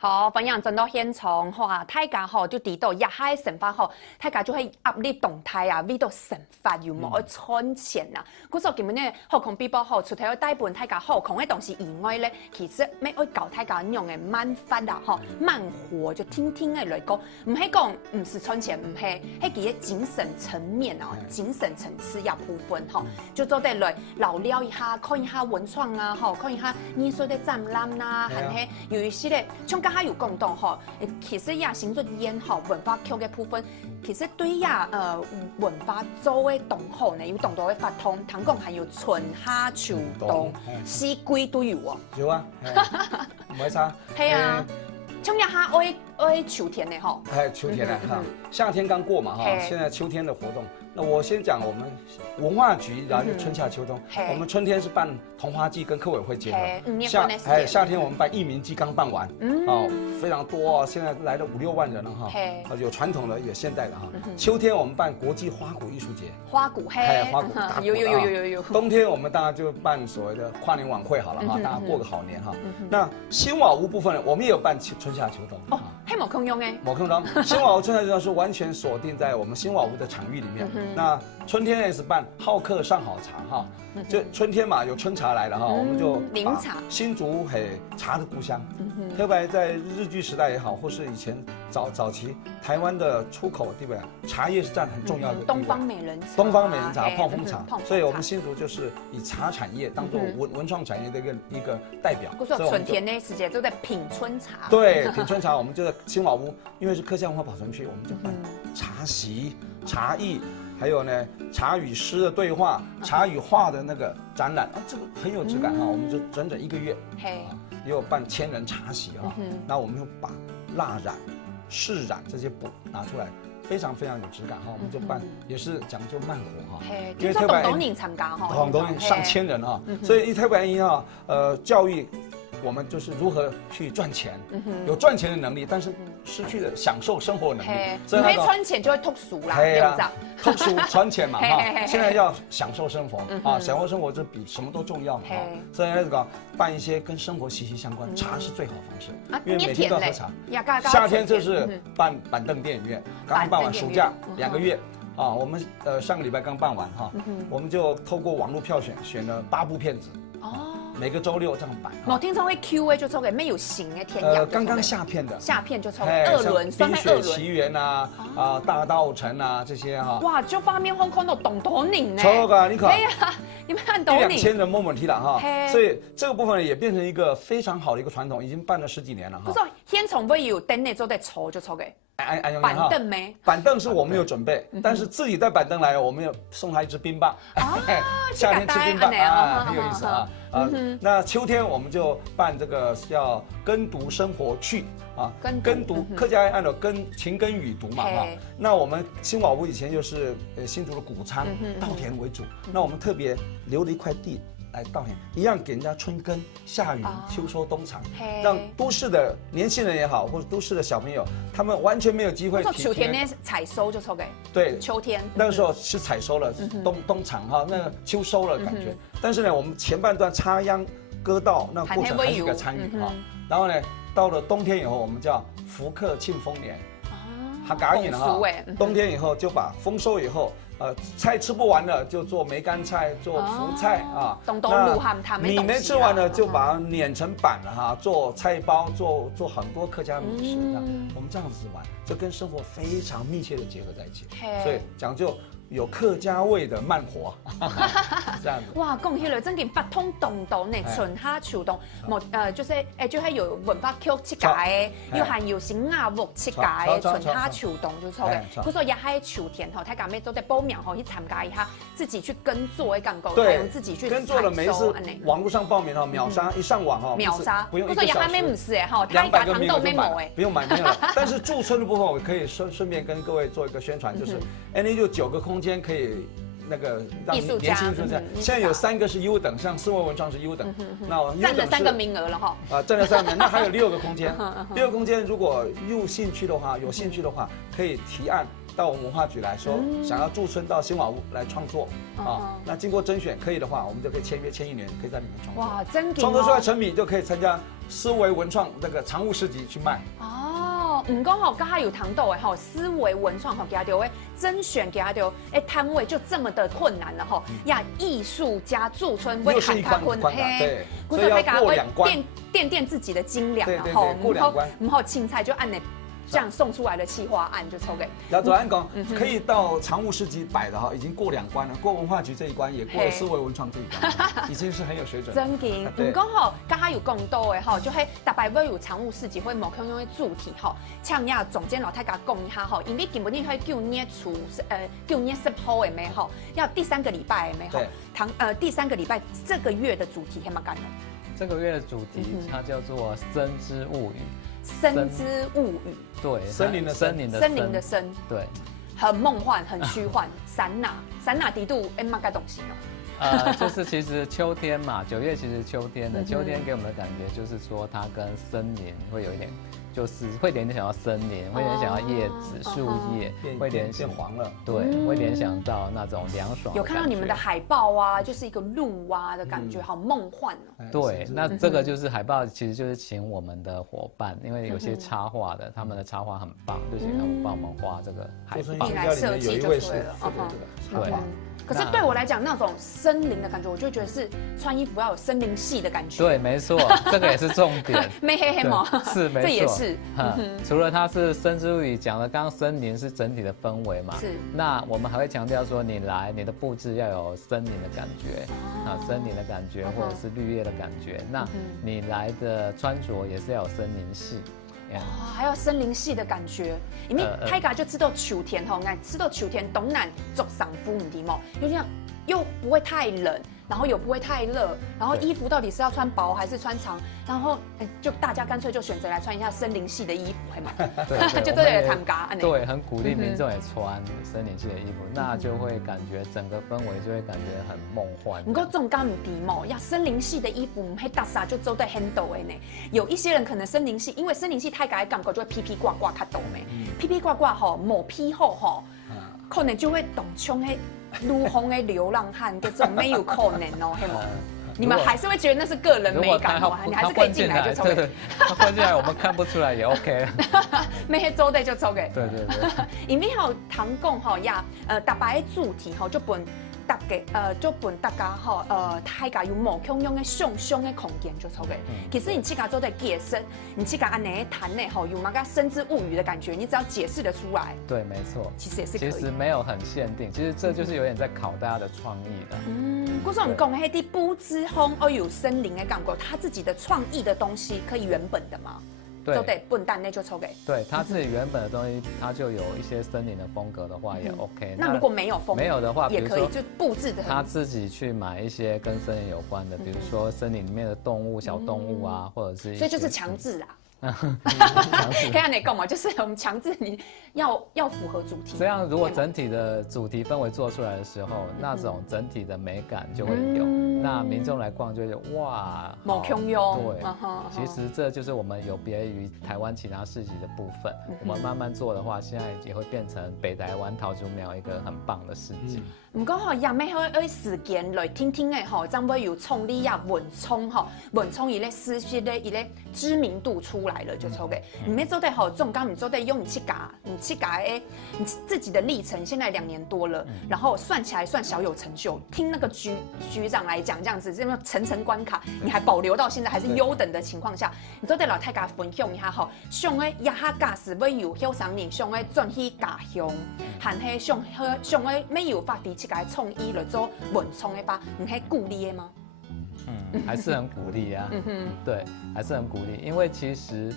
好，分享真到现场，哇！大家吼就提到亚海神法吼，大家就会压力动态啊，为到神法有冇去存錢啊？嗰時候根本咧，航空比包吼，除咗大部分大家航空嘅東西以外咧，其實咩愛搞大家用嘅慢法啊，吼慢活就聽嘅嚟講，唔係講唔是存錢，唔係，係佢嘅精神層面啊，精神層次也部分吼，就做得來留聊一下，看一下文創啊，吼，看一下藝術嘅展覽啊，係係有一些咧，像家下有共同吼，其實也形作演吼文化劇嘅部分，其實對呀文化組嘅同學呢，有同到嘅發通，聽講還有春夏秋冬四季都有喎。有啊，唔係差。係啊，像一下愛秋天呢吼。秋天呢哈，夏天剛過嘛哈，現在秋天的活動。那我先講我們文化局，然後就春夏秋冬。我們春天是辦桐花季，跟客委會結合。夏天我們辦藝名季剛辦完，非常多，現在來了5、6萬人了哈。有傳統的，有現代的哈。秋天我們辦國際花鼓藝術節。花鼓花鼓打鼓。有。冬天我們當然就辦所謂的跨年晚會好了哈，大家過個好年哈。那新瓦屋部分我們也有辦春夏秋冬。哦，係冇空用嘅。冇空中，新瓦屋春夏秋冬是完全鎖定在我們新瓦屋的場域裡面。那春天也是辦好客上好茶哈，就春天嘛有春茶來了哈，我們就把新竹茶的故鄉，特別在日據時代也好，或是以前早期台灣的出口對不對？茶葉是佔很重要的。東方美人茶、泡風茶，所以我們新竹就是以茶產業當做文創產業的一個代表。所以春天呢時節就在品春茶。對，品春茶，我們就在新瓦屋，因為是客家文化保存區，我們就辦茶席、茶藝。還有呢，茶與詩的對話，茶與畫的那個展覽，這個很有質感哈。我們就整整1個月，也有辦千人茶席哈。那我們就把蠟染、飾染這些布拿出來，非常非常有質感哈。我們就辦，也是講究慢活哈。因為特別多人參加哈，很多人上千人哈，所以特別一哈，教育。我們就是如何去賺錢，有賺錢的能力，但是失去了享受生活的能力。所以你賺錢就會脫俗啦，對啊，脫俗賺錢嘛哈。現在要享受生活啊，享受生活就比什麼都重要嘛哈。所以那個辦一些跟生活息息相關，茶是最好的方式，因為每天都要喝茶。夏天就是辦板凳電影院，剛辦完暑假2個月啊，我們上個禮拜剛辦完哈，我們就透過網絡票選了8部片子。每個週6這樣擺。我聽說會 Q A 就抽給沒有型的天涯。剛剛下片的。下片就抽2輪，冰雪奇緣啊，大稻埕啊這些哈。哇，就畫面看到懂多年呢。錯㗎，你看。哎呀，你們看多年。1、2千人沒問題了哈。所以這個部分也變成一個非常好的一個傳統，已經辦了10幾年了哈。不是，現場會有燈呢，就得抽就抽給。板凳沒？板凳是我們有準備，但是自己帶板凳來，我們有送他一支冰棒。夏天吃冰棒啊，很有意思啊。那秋天我們就辦這個叫耕讀生活趣啊，耕讀客家按照勤耕雨讀嘛哈。那我們新瓦屋以前就是新竹的谷倉稻田為主，那我們特別留了一塊地來稻田，一樣給人家春耕、夏耘、秋收、冬藏，讓都市的年輕人也好，或者都市的小朋友，他們完全沒有機會。秋天呢採收就抽給。對，秋天那個時候是採收了，冬藏哈，那個秋收了感覺。但是呢，我們前半段插秧、割稻那過程還是一個參與哈。然後呢，到了冬天以後，我們叫福客慶豐年，客家人哈。冬天以後就把豐收以後。菜吃不完了就做梅乾菜，做福菜啊。那米沒吃完了就把它碾成板了哈，做菜包，做很多客家美食。我們這樣子玩，就跟生活非常密切的結合在一起。所以講究有客家味的慢活，這樣子。哇，講起來真嘅八通洞道呢，春夏秋冬，就係有文化劇設計，又係有新亞屋設計，春夏秋冬就錯嘅。佢說也係秋天吼，睇下咩都得報名吼去參加一下，自己去耕作嘅感覺，還有自己去耕作了，沒事，網絡上報名哈，秒殺一上網哈，秒殺，不用1個小時。佢說也係咩唔是誒哈，200個名額就買，不用買沒有。但是駐村的部分，我可以順便跟各位做一個宣傳，就是，就9個空間可以。那個讓年輕藝術家，現在有3個是優等，像思維文創是優等，那佔了3個名額了哈。佔了3個名額，那還有6個空間。6個空間如果有興趣的話，可以提案到我们文化局来说，想要驻村到新瓦屋来创作那经过甄选可以的话，我们就可以签约签1年，可以在里面创作。哇，真创作出来成品就可以参加思维文创那个常务市集去卖。唔讲吼，刚还有糖豆吼，思维文创吼，给他丢甄选给他丢摊位就这么的困难了吼，呀，艺术家驻村为喊卡困对，所以要过2关，垫自己的斤两，然后过2关，唔好青菜就按那。这样送出来的企划案就抽给。然后左安讲可以到常务市集摆的哈，已经过2关了，过文化局这一关，也过了思维文创这一关，已经是很有水准。真劲，唔讲吼，刚刚有讲到的吼，就系大概会有常务市集会某种的主题吼，像呀总监老太甲讲一下吼，因为根本你可以叫捏出叫捏十号的没吼，要第3个礼拜的没吼，第3个礼拜这个月的主题还蛮干的。这个月的主题它叫做《森之物语》。森之物语，对，森林的森林的森，对，很梦幻，很虚幻。闪哪低度嘛该东西哦。就是其实秋天嘛，9月其实秋天的，秋天给我们的感觉就是说它跟森林会有一点，就是会联想到森林，会联想到叶子、树叶，会联想黄了，对，会联想到那种凉爽。有看到你们的海报啊，就是一个鹿啊的感觉，好梦幻哦。对，那这个就是海报，其实就是请我们的伙伴，因为有些插画的，他们的插画很棒，就请他们帮我们画这个海报。你来设计就对了，对。可是对我来讲，那种森林的感觉，我就觉得是穿衣服要有森林系的感觉。对，没错，这个也是重点。没黑黑吗？是，没错，这也是。除了它是森之物语讲的，刚刚森林是整体的氛围嘛。是。那我们还会强调说，你的布置要有森林的感觉，森林的感觉，或者是绿叶的感觉。那你来的穿着也是要有森林系。还有森林系的感觉，因为太家就吃到秋天吼，吃到秋天东南做赏夫唔滴嘛，就这样又不会太冷，然后又不会太热，然后衣服到底是要穿薄还是穿长，然后就大家干脆就选择来穿一下森林系的衣服，嘿嘛，对，就这个参加，对，很鼓励民众也穿森林系的衣服，那就会感觉整个氛围就会感觉很梦幻。不过重感唔低嘛，呀，森林系的衣服唔系搭啥就做对 handle 的呢。有一些人可能森林系，因为森林系太改感觉就会披披挂挂较多咩，披披挂挂吼，某批后吼，可能就会懂冲嘿。如红的流浪汉，这种没有可能哦，嘿吗？你们还是会觉得那是个人美感哦，你还是可以进来就抽给。对，他换进来我们看不出来也 OK。没黑周的就抽给。对。里面有糖贡吼呀，大白主题吼就本大家就本大家吼大家有某空用的想象的空间就抽给。其实你自家做的解释，你自家安尼谈呢吼有那个深之物语的感觉，你只要解释得出来。对，没错。其实也是可以。其实没有很限定，其实这就是有点在考大家的创意的。故说我们讲黑的布之风哦有森林的感觉，他自己的创意的东西可以原本的吗？就得笨蛋那就抽给。对他自己原本的东西，他就有一些森林的风格的话也 OK。那如果没有风格，没有的话，也可以就布置的。他自己去买一些跟森林有关的，比如说森林里面的动物、小动物啊，或者是。所以就是强制啊。可以按你讲嘛，就是我们强制你要符合主题。这样如果整体的主题氛围做出来的时候，那种整体的美感就会有。那民众来逛就会哇，某空用。对，其实这就是我们有别于台湾其他市集的部分。我们慢慢做的话，现在也会变成北台湾桃竹苗一个很棒的市集。唔过吼，也咩好时间来听听诶吼，怎会有创立呀文创吼，文创伊咧私息咧伊咧知名度出来了就抽给。你没做对好，重刚你做对用你去改诶，你自己的历程现在2年多了，然后算起来算小有成就。听那个局长来讲这样子，这么层关卡，你还保留到现在还是优等的情况下，你做对老太家分享一下吼，上诶亚哈驾驶要有休3年，上诶转去家乡，含迄上诶要有发地去改创意来做文创的吧，你还鼓励的吗？还是很鼓励啊。对，还是很鼓励，因为其实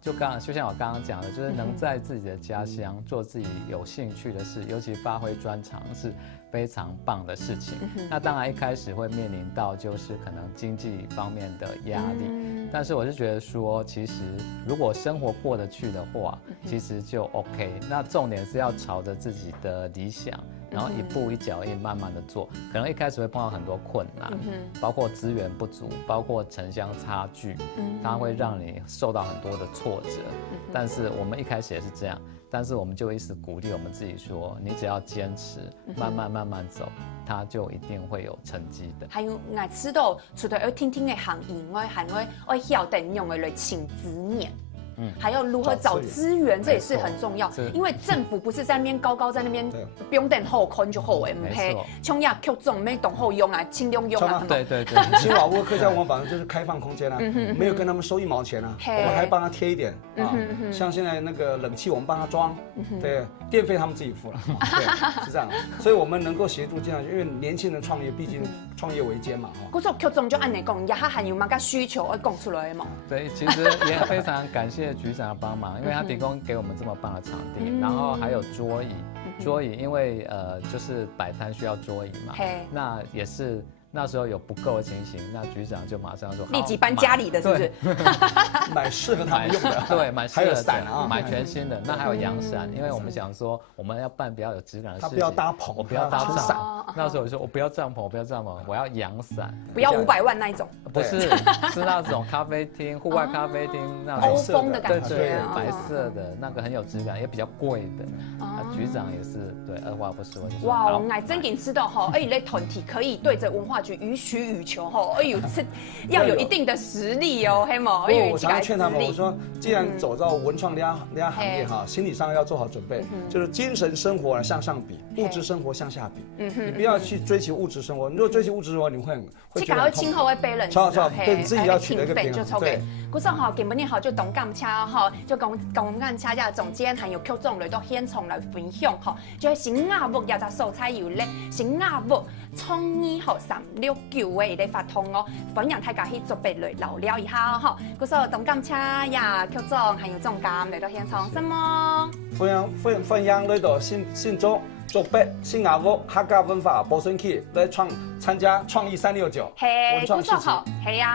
就像我刚刚讲的，就是能在自己的家乡做自己有兴趣的事，尤其发挥专长是非常棒的事情。那当然一开始会面临到就是可能经济方面的压力，但是我是觉得说，其实如果生活过得去的话，其实就 OK。那重点是要朝着自己的理想。然后一步一脚印慢慢的做，可能一开始会碰到很多困难，包括资源不足，包括城乡差距，它会让你受到很多的挫折。但是我们一开始也是这样，但是我们就一直鼓励我们自己说，你只要坚持，慢慢走，它就一定会有成绩的。还有我知道，除了要听听的行业，我还会晓得用的来请资源。还有如何找资源，这也是很重要。因为政府不是在那边高高在那边不用等后看就好诶，唔系，像亚曲种没懂后用啊，轻用啊。对。新瓦屋客家文化反正就是开放空间啊，没有跟他们收1毛钱啊，我们还帮他贴一点啊。像现在那个冷气我们帮他装，对，电费他们自己付了，对，是这样。所以我们能够协助这样，因为年轻人创业，毕竟创业维艰嘛。嗰种曲种就按你讲，也还有乜个需求要讲出来嘛。对，其实也非常感谢局长的帮忙，因为他提供给我们这么棒的场地，然后还有桌椅，因为就是摆摊需要桌椅嘛，那也是那时候有不够的情形，那局长就马上说立即搬家里的，是不是？买适合他们用的，对，买适合的，还有伞啊，买全新的，那还有阳伞，因为我们想说我们要办比较有质感的事情，他不要搭棚，我不要搭帐篷。那时候我说我不要帐篷，我要阳伞，不要500万那一种，不是，是那种咖啡厅、户外咖啡厅那种欧风的感觉，对，白色的那个很有质感，也比较贵的。局长也是对，二话不说就说哇，我们真紧知道哈，而且那团体可以对着文化局予取予求哈，哎呦，是要有一定的实力哦，黑毛。我常常劝他们，我说既然走到文创这样行业哈，心理上要做好准备，就是精神生活向上比，物质生活向下比。你不要去追求物质生活，你如果追求物质生活，你会觉得今后会 balance， 超对你自己要取得一个平衡。对，古时候今年就动感车哈，就动感车嘅总监还有曲总来到现场来分享哈，就係新亞木也就素材有咧，新亞木創意學369嘅嚟發通哦，歡迎大家去做別來聊聊一下哦，古時候動感車呀，曲總還有總監嚟到現場，什麼？分享嚟到信中做別新亞木客家文化保存區來參加創意369文創市集。係啊。